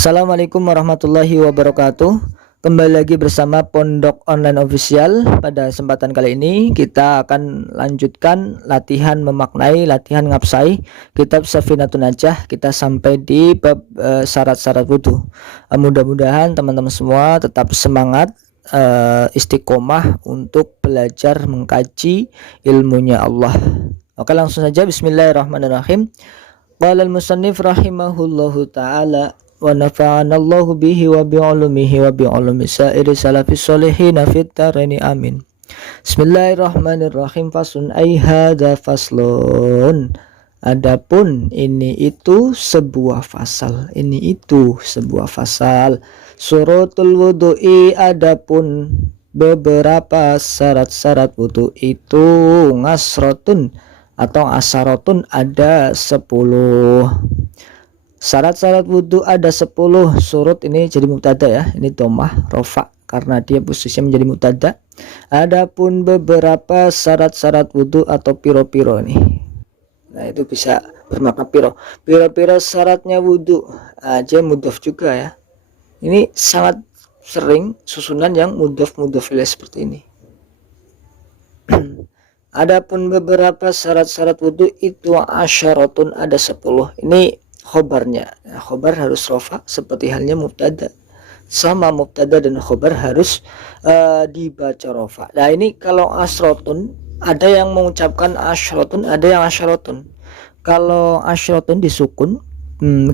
Assalamualaikum warahmatullahi wabarakatuh. Kembali lagi bersama Pondok Online Official. Pada kesempatan kali ini kita akan lanjutkan latihan memaknai, latihan ngapsai kitab Safinatun Najah. Kita sampai di bab syarat-syarat wudhu. Mudah-mudahan teman-teman semua tetap semangat, istiqomah untuk belajar mengkaji ilmunya Allah. Oke, langsung saja. Bismillahirrahmanirrahim. Qala al-musannif rahimahullahu ta'ala wa nafa'ana Allahu bihi wa bi'ulumihi wa bi'ulumi sa'iri salafis sholihin fit dharain amin. Bismillahirrahmanirrahim. Faslun ay hadza faslun. Adapun ini itu sebuah fasal. Ini itu sebuah fasal. Syurutul wudu'i, adapun beberapa syarat-syarat wudu itu ngasrotun atau asyaratun, ada 10. Syarat-syarat wudhu ada 10. Surut ini jadi mubtada ya, ini domah rofa karena dia posisinya menjadi mubtada. Adapun beberapa syarat-syarat wudhu atau piro-piro nih, nah itu bisa bermakna piro. Piro-piro syaratnya wudhu aja mudhof juga ya. Ini sangat sering susunan yang mudhof ilaih seperti ini. Adapun beberapa syarat-syarat wudhu itu asyaratun, ada 10. Ini khobarnya. Nah, khobar harus rofa seperti halnya mubtada. Sama mubtada dan khobar harus dibaca rofa. Nah ini kalau asyaratun, ada yang mengucapkan asyaratun, ada yang asyaratun. Kalau asyaratun disukun,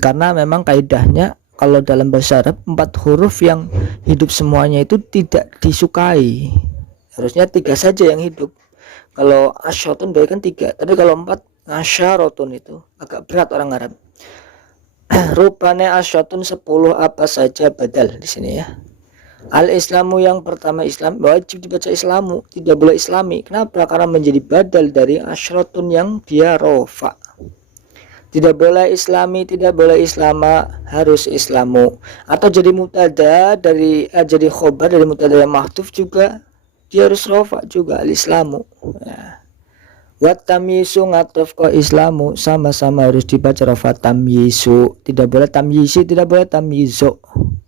karena memang kaidahnya kalau dalam bahasa Arab 4 huruf yang hidup semuanya itu tidak disukai. Harusnya 3 saja yang hidup. Kalau asyaratun berarti kan 3, tapi kalau 4 asyaratun itu agak berat orang Arab. Rupanya asyaratun 10 apa saja badal di sini ya. Al-Islamu, yang pertama Islam, wajib dibaca Islamu, tidak boleh Islami. Kenapa? Karena menjadi badal dari asyaratun yang dia rofa. Tidak boleh Islami, tidak boleh Islama, harus Islamu. Atau jadi mubtada dari jadi khobar dari mubtada yang mahdhuf juga dia harus rofa juga, al-Islamu ya. Wat tamyisu, ngatof ke Islamu, sama-sama harus dibaca rofa tamyisu. Tidak boleh tamyisi, tidak boleh tamyizo,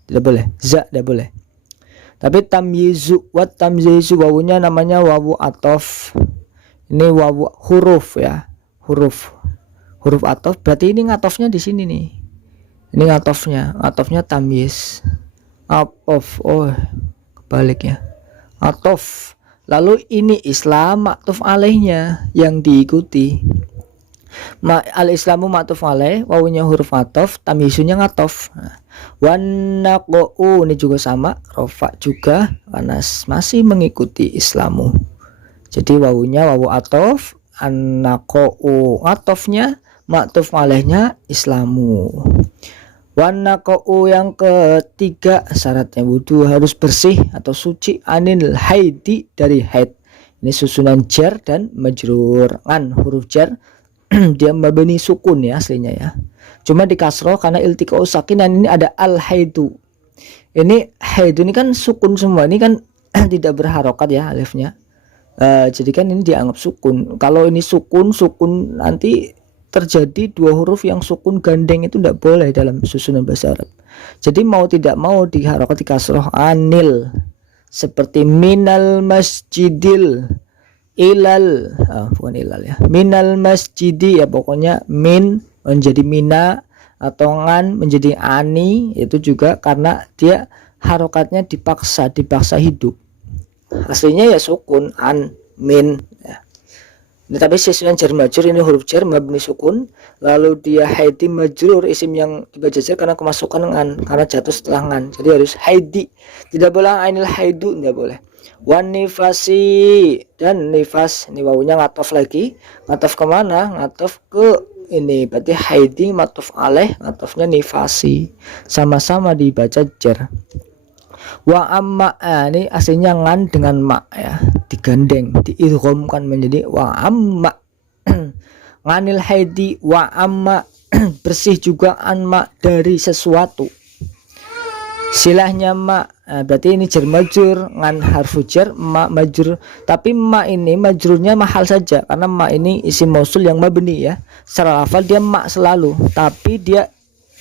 tidak boleh za, tidak boleh. Tapi tamyizu, wat tamyizu, wawunya namanya wawu atof. Ini wawu huruf ya, huruf atof, berarti ini ngatofnya di sini nih. Ini ngatofnya tamyiz. Atof, oh kebalik ya, atof. Lalu ini Islam maktuf alaihnya yang diikuti. Al-Islamu maktuf alaih, wawunya huruf atof, tamyisunya ngatof. Wannaqu, ini juga sama, rofa juga karena masih mengikuti Islamu. Jadi wawunya wawu atof, annaqu atofnya maktuf alaihnya Islamu. Wannaqu, yang ketiga syaratnya wudhu harus bersih atau suci anil haidi, dari haid. Ini susunan jar dan majrur. An huruf jar dia mabni sukun ya aslinya ya, cuma di kasroh karena iltiqa'u sakinan. Ini ada al haidu. Ini haidu ini kan sukun semua, ini kan tidak berharokat ya alifnya. Jadi kan ini dianggap sukun. Kalau ini sukun nanti terjadi 2 huruf yang sukun gandeng, itu tidak boleh dalam susunan bahasa Arab. Jadi mau tidak mau diharokat di kasroh anil, seperti minal masjidil, ilal, bukan ilal ya, minal masjidi ya, pokoknya min menjadi mina atau ngan menjadi ani, itu juga karena dia harokatnya dipaksa hidup. Aslinya ya sukun an min ya. Tapi susunan jar majrur, ini huruf jar mabni sukun, lalu dia haidi majrur, isim yang dibaca jar karena kemasukan ngan, karena jatuh setelah ngan, jadi harus haidi, tidak boleh ainil haidu, tidak boleh. Wan nifasi, dan nifas, ini wawunya ngatof lagi, ngatof kemana? Ngatof ke ini, berarti haidi matuf alaih, ngatofnya nifasi, sama-sama dibaca jar. Wa amma, ini aslinya ngan dengan ma ya, digandeng, diidghamkan menjadi wa amma. Nganil haidi wa amma, bersih juga an ma, dari sesuatu. Silahnya ma, berarti ini jar majrur, ngan harfu jar, ma majrur. Tapi ma ini majrurnya mahal saja karena ma ini isim mausul yang mabni ya. Secara lafal dia ma selalu, tapi dia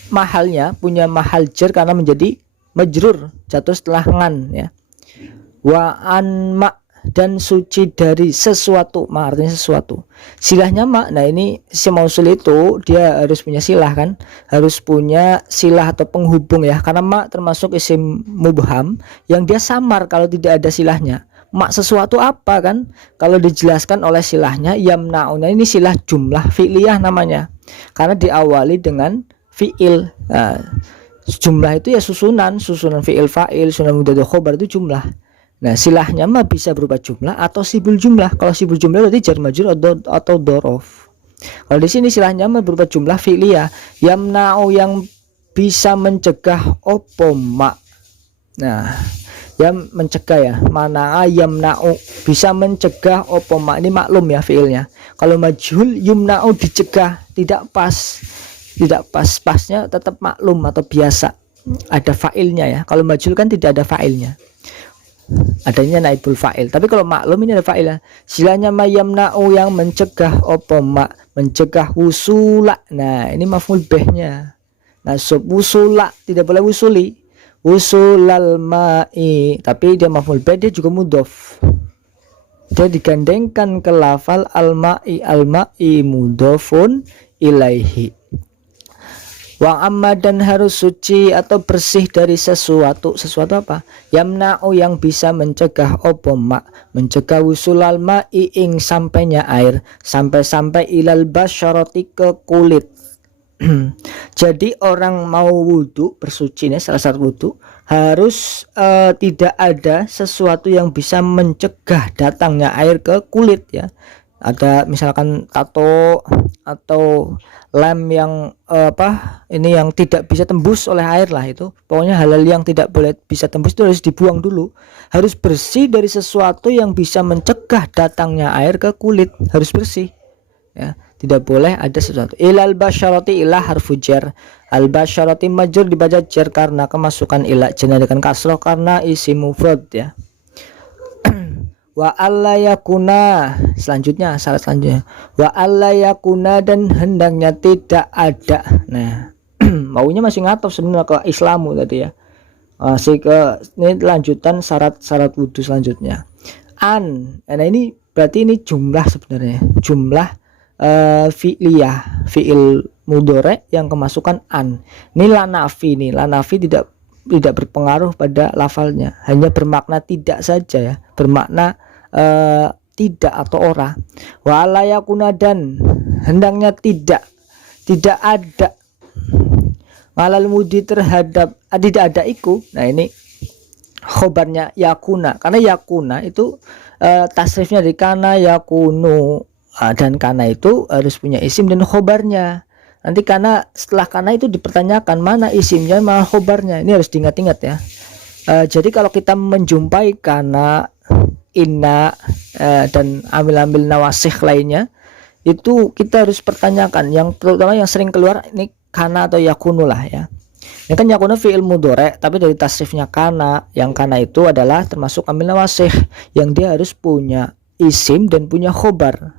mahalnya, punya mahal jar karena menjadi majrur, jatuh setelah ngan ya. Wa an ma, dan suci dari sesuatu, ma artinya sesuatu. Silahnya ma, nah ini isim mausul itu dia harus punya silah kan, harus punya silah atau penghubung ya, karena ma termasuk isim mubham yang dia samar kalau tidak ada silahnya. Ma sesuatu apa kan, kalau dijelaskan oleh silahnya yamnauna, ini silah jumlah fi'liyah namanya, karena diawali dengan fi'il. Nah, jumlah itu ya susunan fi'il fa'il, susunan mubtada khobar itu jumlah. Nah, silahnya mah bisa berupa jumlah atau sibul jumlah. Kalau sibul jumlah berarti jar majrur atau dorof. Kalau di sini silahnya mah berupa jumlah fi'liyah, yamna'u yang bisa mencegah opo ma. Nah, yang mencegah ya, mana yamna'u bisa mencegah opo ma, ini maklum ya fi'ilnya. Kalau majhul yumna'u dicegah, tidak pas. Tidak pas, pasnya tetap maklum atau biasa. Ada fa'ilnya ya. Kalau majhul kan tidak ada fa'ilnya, adanya naibul fa'il. Tapi kalau maklum ini ada fa'ilnya. Silanya mayamna'u yang mencegah opo ma, mencegah wusula. Nah, ini maf'ul bihnya. Nah, wusula tidak boleh wusuli. Wusulal ma'i, tapi dia maf'ul bih, dia juga mudhof. Dia digandengkan ke lafal al-ma'i, al-ma'i mudhofun ilaihi. Wa amma, dan harus suci atau bersih dari sesuatu. Sesuatu apa? Yamna'u yang bisa mencegah opo ma, mencegah wusulal ma'i ing sampainya air, sampai ilal basyarati ke kulit. Jadi orang mau wudhu, bersuci nih, salah satu wudhu harus tidak ada sesuatu yang bisa mencegah datangnya air ke kulit ya. Ada misalkan tato atau lem yang ini yang tidak bisa tembus oleh air lah, itu pokoknya halal yang tidak boleh bisa tembus itu harus dibuang dulu, harus bersih dari sesuatu yang bisa mencegah datangnya air ke kulit, harus bersih ya, tidak boleh ada sesuatu. Ilal basyarati, ilah harfu jar, al basyarati majrur dibaca jar karena kemasukan ilah, jenah dengan kasroh karena isim mufrad ya. Wa alla yakuna, selanjutnya syarat selanjutnya, wa alla yakuna, dan hendaknya tidak ada. Nah, maunya masih ngatof sebenarnya ke Islamu tadi ya, masih ke ini lanjutan syarat wudhu selanjutnya. Nah ini berarti ini jumlah sebenarnya, jumlah fi'liyah, fi'il mudhari yang kemasukan an. Ini lanafi, nih lanafi tidak berpengaruh pada lafalnya, hanya bermakna tidak saja ya, bermakna tidak atau ora. Wa la yakuna, dan hendaknya tidak ada ngalal mudi terhadap tidak ada iku. Nah ini khobarnya yakuna, karena yakuna itu tasrifnya dari kana yakunu, dan kana itu harus punya isim dan khobarnya. Nanti karena setelah kana itu dipertanyakan mana isimnya mana khobarnya, ini harus diingat-ingat ya. Jadi kalau kita menjumpai kana, inna dan ambil nawasih lainnya, itu kita harus pertanyakan, yang terutama yang sering keluar ini kana atau yakunu lah ya. Ini kan yakunu fi'il mudhari, tapi dari tasrifnya kana, yang kana itu adalah termasuk ambil nawasih yang dia harus punya isim dan punya khobar,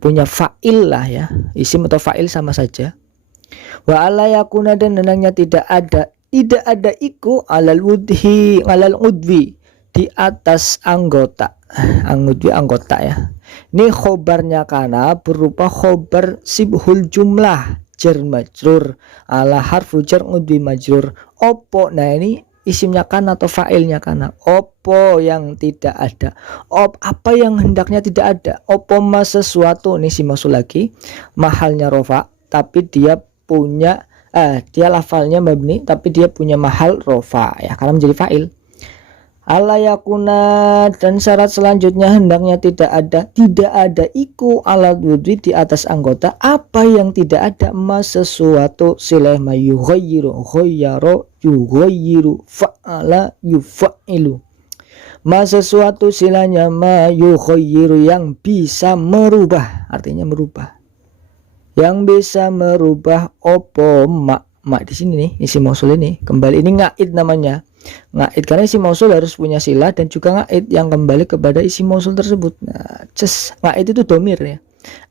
punya fa'il lah ya, isim atau fa'il sama saja. Wa ala yakuna, dan hendaknya tidak ada iku alal udwi di atas anggota, anggota ya. Ini khobarnya kana berupa khobar sibhul jumlah jar majrur ala harfu jar udwi majrur opo. Nah ini isimnya kana atau fa'ilnya kana, opo yang tidak ada, apa yang hendaknya tidak ada, opo ma sesuatu. Ini si maksud lagi mahalnya rofa, tapi dia punya dia lafalnya mabni tapi dia punya mahal rofa ya, karena menjadi fa'il. Alla yakuna, dan syarat selanjutnya hendaknya tidak ada iku ala wudwi di atas anggota, apa yang tidak ada, ma sesuatu sileh ma yughayyiru ghayyaro yughayyiru fa'ala yufa'ilu, ma sesuatu silanya ma yughayyiru yang bisa merubah, artinya merubah, yang bisa merubah opo ma di sini nih isim mausul ini kembali, ini ngaid namanya. Ngaid karena isim mausul harus punya silah dan juga ngaid yang kembali kepada isim mausul tersebut. Nah, ngaid itu domir ya.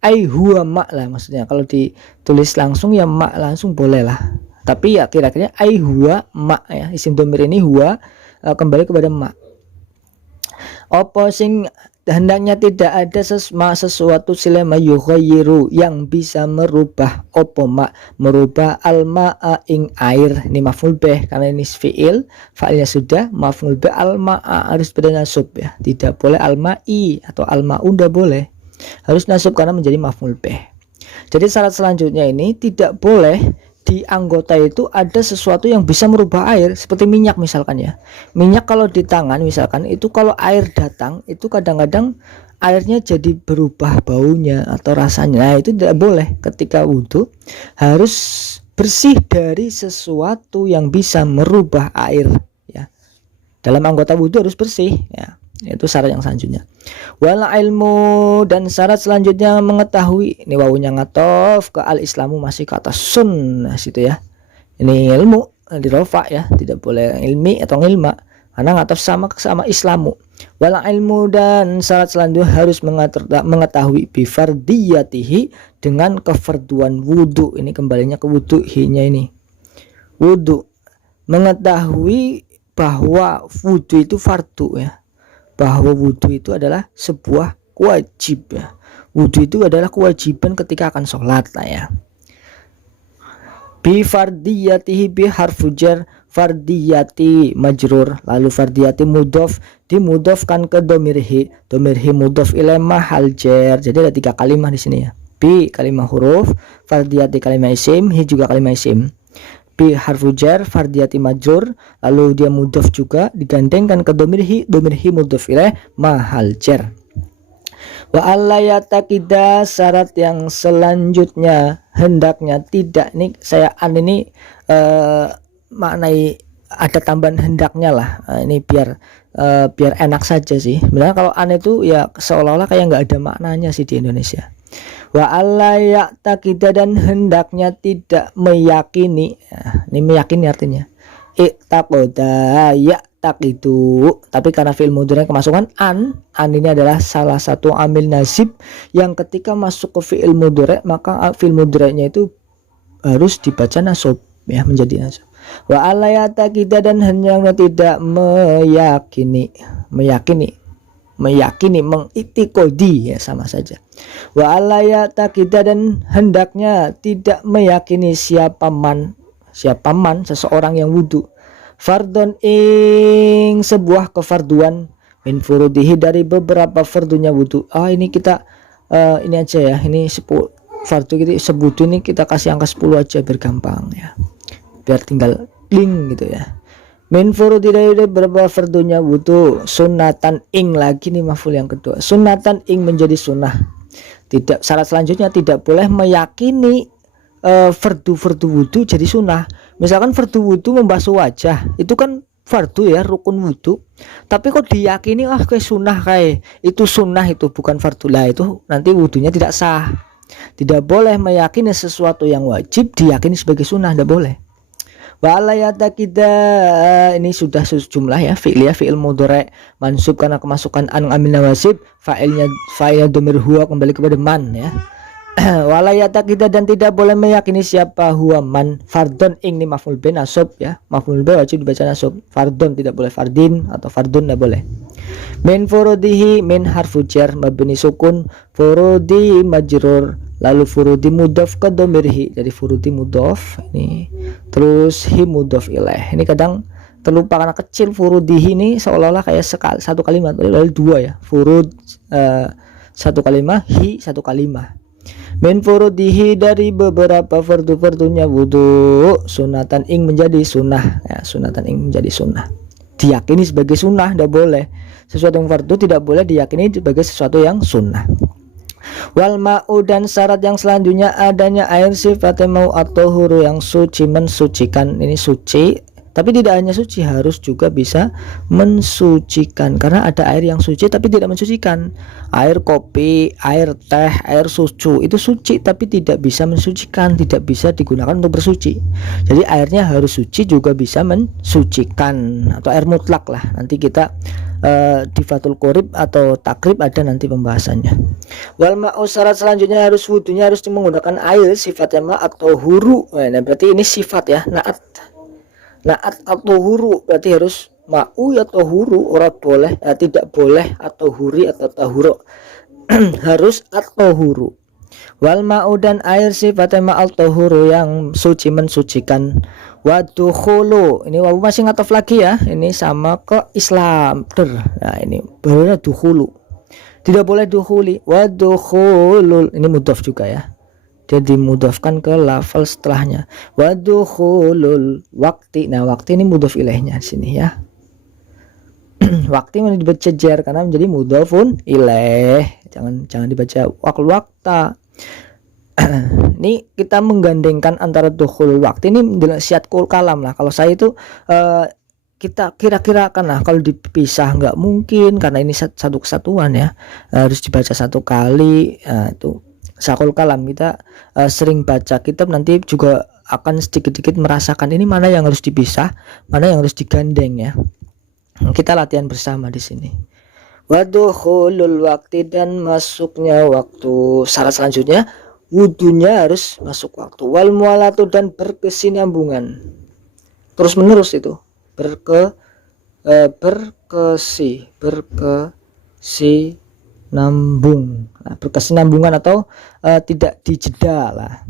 Ai huwa ma lah maksudnya. Kalau ditulis langsung ya ma langsung boleh lah. Tapi ya kira-kira ai huwa ma ya, isim domir ini huwa kembali kepada ma. Opo sing hendaknya tidak ada sesuatu silema yughayyiru yang bisa merubah opo ma, merubah alma'a ing air. Ini maf'ul bih karena ini fi'il, fa'ilnya sudah, maf'ul bih alma'a harus pada nasab ya, tidak boleh alma'i atau alma'u, tidak boleh, harus nasab karena menjadi maf'ul bih. Jadi syarat selanjutnya ini tidak boleh di anggota itu ada sesuatu yang bisa merubah air, seperti minyak misalkan ya. Minyak kalau di tangan misalkan itu, kalau air datang itu kadang-kadang airnya jadi berubah baunya atau rasanya. Nah, itu tidak boleh. Ketika wudhu harus bersih dari sesuatu yang bisa merubah air ya. Dalam anggota wudhu harus bersih ya. Itu syarat yang selanjutnya. Wal ilmu, dan syarat selanjutnya mengetahui. Ini wawunya ngatof ke al islamu, masih ke atas sunnah situ ya. Ini ilmu di rofa ya, tidak boleh ilmi atau ngilma karena ngatof sama islamu. Wal ilmu, dan syarat selanjutnya harus mengetahui bifardiyatihi, dengan kefarduan wudu. Ini kembalinya ke wudu, hinya ini wudu, mengetahui bahwa wudu itu fardu ya, bahwa wudhu itu adalah sebuah wajib ya. Wudhu itu adalah kewajiban ketika akan sholat lah ya. Bi fardiyatihi bi harfu jar, fardiyati majrur, lalu fardiyati mudhof, dimudhofkan ke domirhi, domirhi mudhof ilaih mahal jar. Jadi ada 3 kalimat di sini ya. Bi kalimat huruf, fardiyati kalimat isim, hi juga kalimat isim. Bi harfu jar, fardiyati majrur, lalu dia mudhof juga digandengkan ke domirhi, domirhi mudhof ilaih mahal jar. Wa allayyatakida, syarat yang selanjutnya hendaknya tidak, nih saya ini maknai ada tambahan hendaknya lah, ini biar enak saja sih. Sebenarnya kalau an itu ya seolah-olah kayak nggak ada maknanya sih di Indonesia. Wa allayyatakida, dan hendaknya tidak meyakini. Nah, ini meyakini artinya iktaqoda ya taqidu, tapi karena fi'il mudhari kemasukan an ini adalah salah satu amil nasib yang ketika masuk ke fi'il mudhari maka fi'il mudhari'nya itu harus dibaca nasab ya, menjadi nasab. Wa allayyatakida, dan hendaknya tidak meyakini mengitikodi ya, sama saja. Wa allayyatakida, dan hendaknya tidak meyakini siapa man seseorang yang wudhu, fardon ing sebuah kefarduan, min furudihi, dari beberapa fardunya wudhu. Ini kita ini aja ya, ini 10 fardu gitu sebut, ini kita kasih angka 10 aja biar gampang ya, biar tinggal link gitu ya. Min furudi, dari beberapa fardunya wudhu, sunatan ing, lagi nih maf'ul yang kedua, sunatan ing menjadi sunnah. Tidak, syarat selanjutnya tidak boleh meyakini fardu wudhu jadi sunnah. Misalkan fardu wudhu membasuh wajah, itu kan fardu ya, rukun wudhu, tapi kok diyakini kayak sunnah, kayak itu sunnah, itu bukan fardu lah, itu nanti wudhunya tidak sah. Tidak boleh meyakini sesuatu yang wajib diyakini sebagai sunnah, tidak boleh. Wa allayyatakida, ini sudah sejumlah ya, fi'il mudhari mansub karena kemasukan an amil nawasib, fa'ilnya dhamir huwa kembali kepada man ya. Walayatakida, dan tidak boleh meyakini siapa huwa man, fardon ing, ini maf'ul bih nasab ya, maf'ul bih wajib dibaca nasab, fardon tidak boleh, fardin atau fardun tidak boleh. Min furudihi, min harfu jar mabni sukun, furudi majrur, lalu furudi mudhof ke domirhi, jadi furudi mudhof ini, terus hi mudhof ilaih. Ini kadang terlupa karena kecil, furudihi ini seolah-olah kayak satu kalimat, lalu 2 ya, furud satu kalimat, hi satu kalimat. Min furudihi, dari beberapa fardu-fardunya wudhu, sunatan ing menjadi sunnah ya, sunatan ing menjadi sunnah, diyakini sebagai sunnah, tidak boleh. Sesuatu yang fardu tidak boleh diyakini sebagai sesuatu yang sunnah. Wal ma'u, dan syarat yang selanjutnya adanya air sifatnya mau atau huru yang suci, mensucikan. Ini suci Tapi tidak hanya suci, harus juga bisa mensucikan. Karena ada air yang suci tapi tidak mensucikan. Air kopi, air teh, air susu itu suci tapi tidak bisa mensucikan, tidak bisa digunakan untuk bersuci. Jadi airnya harus suci juga bisa mensucikan, atau air mutlak lah. Nanti kita di Fathul Qorib atau Takrib ada nanti pembahasannya. Wal ma'u, syarat selanjutnya harus wudunya harus menggunakan air sifatnya ma atau huru. Nah, berarti ini sifat ya, naat atau huru, berarti harus ma'u ya tohuru, orang boleh tidak boleh atau huri atau tahuro harus atau huru. Wal ma'u, dan air sifatnya ma'al tohuru yang suci mensucikan. Wadukhulu, ini wawu masih ngataf lagi ya, ini sama ke Islam. Nah ini barunya dukhulu, tidak boleh dukhuli. Wadukhulul, ini mudhaf juga ya, dia dimudhafkan ke lafal setelahnya. Wadukhulul wakti, nah waktu ini mudhaf ilaihnya sini ya. Waktu ini dibaca jar karena menjadi mudhafun ilaih, jangan dibaca wakta. Ini kita menggandengkan antara dukhul waktu, ini siatkul kalam lah. Kalau saya itu kita kira-kirakan lah, kalau dipisah nggak mungkin karena ini satu kesatuan ya, harus dibaca satu kali. Itu sakul kalam, kita sering baca kitab nanti juga akan sedikit-sedikit merasakan ini mana yang harus dipisah, mana yang harus digandeng ya. Kita latihan bersama di sini. Wadukhulul waktu, dan masuknya waktu. Syarat selanjutnya wudunya harus masuk waktu. Wal mualatu, dan berkesinambungan terus menerus, itu berkesinambung. Nah, berkesinambungan atau tidak dijeda lah.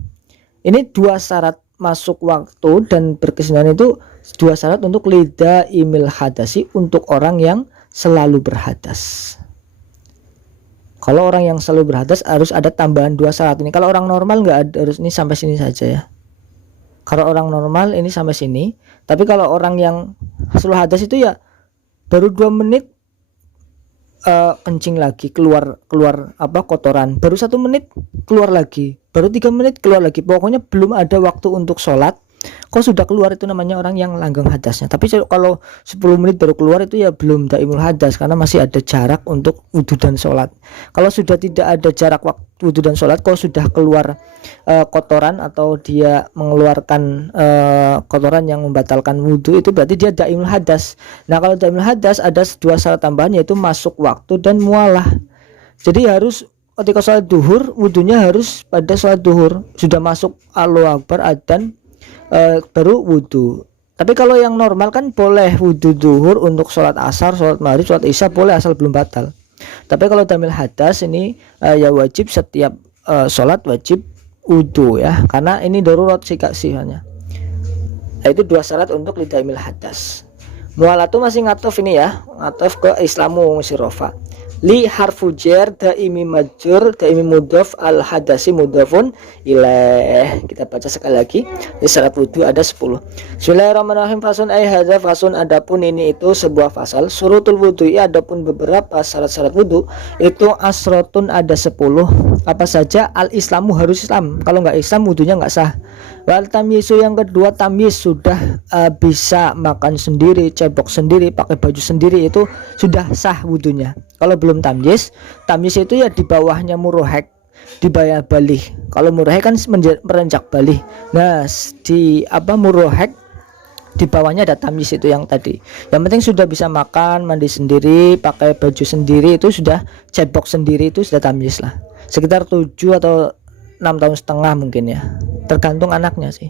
Ini dua syarat masuk waktu dan berkesinambungan, itu dua syarat untuk lidah imil hadasi, untuk orang yang selalu berhadas. Kalau orang yang selalu berhadas harus ada tambahan dua syarat ini. Kalau orang normal nggak ada, harus ini sampai sini saja ya. Kalau orang normal ini sampai sini. Tapi kalau orang yang selalu hadas itu ya baru 2 menit kencing lagi, keluar kotoran, baru 1 menit keluar lagi, baru 3 menit keluar lagi. Pokoknya belum ada waktu untuk sholat kok sudah keluar, itu namanya orang yang langgeng hadasnya. Tapi kalau 10 menit baru keluar itu ya belum daimul hadas, karena masih ada jarak untuk wudhu dan sholat. Kalau sudah tidak ada jarak waktu wudhu dan sholat, kalau sudah keluar kotoran atau dia mengeluarkan kotoran yang membatalkan wudhu, itu berarti dia daimul hadas. Nah kalau daimul hadas ada 2 syarat tambahan, yaitu masuk waktu dan mualah. Jadi harus ketika sholat duhur, wudhunya harus pada sholat duhur, sudah masuk Allahu Akbar adzan baru wudhu. Tapi kalau yang normal kan boleh wudhu duhur untuk sholat asar, sholat maghrib, sholat isya boleh asal belum batal. Tapi kalau damil hadas ini ya wajib setiap sholat wajib wudhu ya, karena ini darurat sifatnya. Nah, itu 2 syarat untuk lidamil hadas. Mualatu masih ngatof ini ya, ngatof ke islamu musirofa. Li harfu jar daimi majur daimi mudhaf al hadasi mudhafun ilaih. Kita baca sekali lagi. Di syarat wudu ada 10. Bismillahirrahmanirrahim. Fasun ay hadza fasun, adapun ini itu sebuah fasal. Surutul wudu, adapun beberapa syarat-syarat wudu itu asrotun ada 10. Apa saja? Al islamu, harus Islam. Kalau nggak Islam wudunya nggak sah. Wal tamyisu, yang kedua tamyiz, sudah bisa makan sendiri, cebok sendiri, pakai baju sendiri, itu sudah sah wudunya. Kalau belum tamyiz itu ya di bawahnya murohek, di bawah balih. Kalau murohek kan merenjak balih. Nah di murohek di bawahnya ada tamyiz, itu yang tadi. Yang penting sudah bisa makan, mandi sendiri, pakai baju sendiri, itu sudah cebok sendiri, itu sudah tamyiz lah. Sekitar 7 atau 6,5 tahun mungkin ya, tergantung anaknya sih.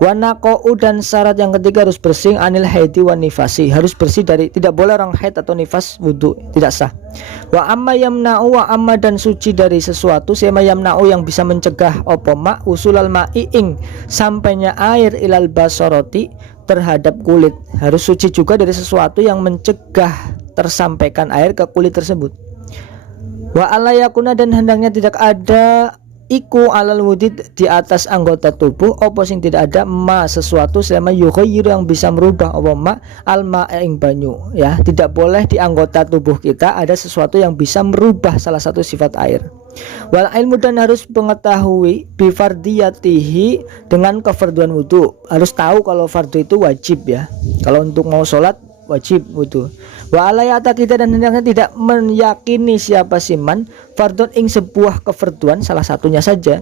Wanaqou, dan syarat yang ketiga harus bersih anil haidi wan nifasi, harus bersih dari, tidak boleh orang haid atau nifas wudu, tidak sah. Wa amma yamna'u, wa amma dan suci dari sesuatu, sema yamna'u yang bisa mencegah opo ma usulal ma'i ing sampainya air ilal basarati terhadap kulit, harus suci juga dari sesuatu yang mencegah tersampaikan air ke kulit tersebut. Wa ala yakuna, dan hendaknya tidak ada iku alal wudid di atas anggota tubuh opo sing tidak ada ma sesuatu selama yughayyiru yang bisa merubah opo ma alma ing banyu ya. Tidak boleh di anggota tubuh kita ada sesuatu yang bisa merubah salah satu sifat air. Wal ilmu, dan harus mengetahui bifardiyatihi, dengan kefarduan wudu. Harus tahu kalau fardu itu wajib ya. Kalau untuk mau sholat wajib wudu. Wa alayata kita, dan hendaknya tidak meyakini siapa siman fardun ing sebuah kefarduan, salah satunya saja,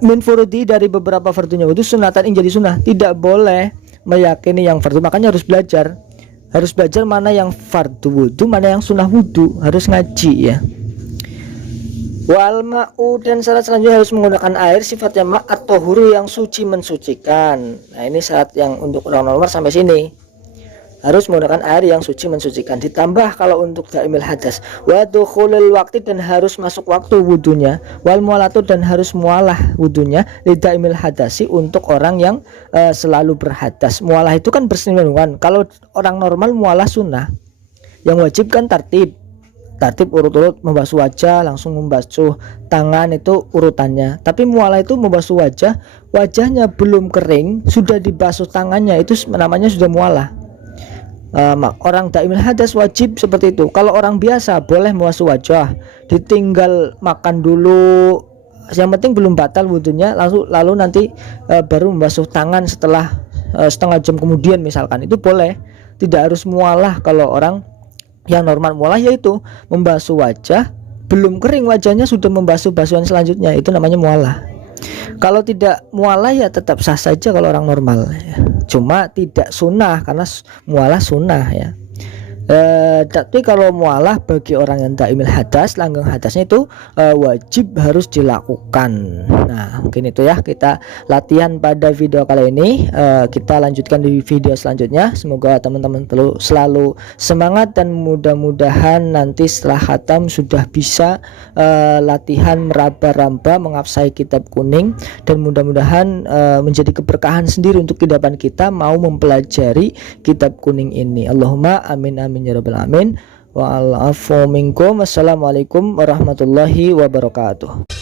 min furudi, dari beberapa fardunya wudu, sunatan ing jadi sunnah. Tidak boleh meyakini yang fardu, makanya harus belajar. Harus belajar mana yang fardu wudu, mana yang sunnah wudu, harus ngaji ya. Wal ma'u, dan syarat selanjutnya harus menggunakan air sifatnya ma' atau huru, yang suci mensucikan. Nah ini syarat yang untuk orang normal sampai sini, harus menggunakan air yang suci mensucikan. Ditambah kalau untuk daimil hadas, wa dukhulul waktu, dan harus masuk waktu wudunya. Wal mualatu, dan harus mualah wudunya, lidaimil hadasi, untuk orang yang selalu berhadas. Mualah itu kan bersinggungan. Kalau orang normal mualah sunnah, yang wajib kan tertib urut-urut, membasuh wajah, langsung membasuh tangan, itu urutannya. Tapi mualah itu membasuh wajah, wajahnya belum kering sudah dibasuh tangannya, itu namanya sudah mualah. Orang daimil hadas wajib seperti itu. Kalau orang biasa boleh membasuh wajah, ditinggal makan dulu, yang penting belum batal wudunya, lalu nanti baru membasuh tangan setelah setengah jam kemudian misalkan, itu boleh. Tidak harus mualah. Kalau orang yang normal mualah yaitu membasuh wajah, belum kering wajahnya sudah membasuh basuhan selanjutnya, itu namanya mualah. Kalau tidak mualah ya tetap sah saja kalau orang normal ya. Cuma tidak sunnah, karena mualah sunnah ya. Tapi kalau mualah bagi orang yang daimil hadas, langgeng hadasnya itu wajib harus dilakukan. Nah mungkin itu ya kita latihan pada video kali ini. Kita lanjutkan di video selanjutnya. Semoga teman-teman selalu semangat, dan mudah-mudahan nanti setelah khatam sudah bisa latihan meraba-raba mengabsai kitab kuning, dan mudah-mudahan menjadi keberkahan sendiri untuk kehidupan kita mau mempelajari kitab kuning ini. Allahumma amin amin ya rabbal alamin. Wa'alafu minkum. Wassalamualaikum warahmatullahi wabarakatuh.